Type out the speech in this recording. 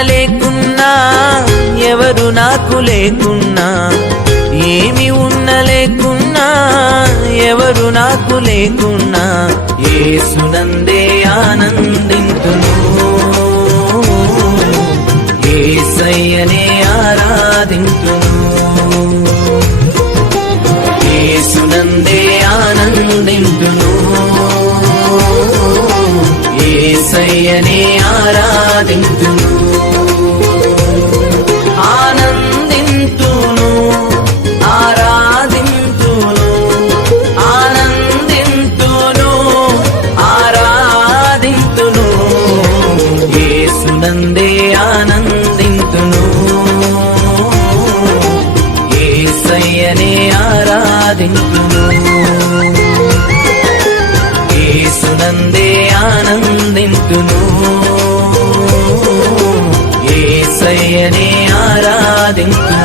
లేకున్నా ఎవరు నాకు లేకున్నా ఏమి ఉన్న లేకున్నా ఎవరు నాకు లేకున్నా ఏసునందే ఆనందింతును. ఏసయ్యనే ఆరాధింతును. ఏసునందే ఆనందింతును. సయ్యనే ఆరాధింతును. ఏసునందే ఆనందింతును. ఏసయ్యనే ఆరాధింతును. ఏసునందే ఆనందింతును. ఏసయ్యనే ఆరాధింతును.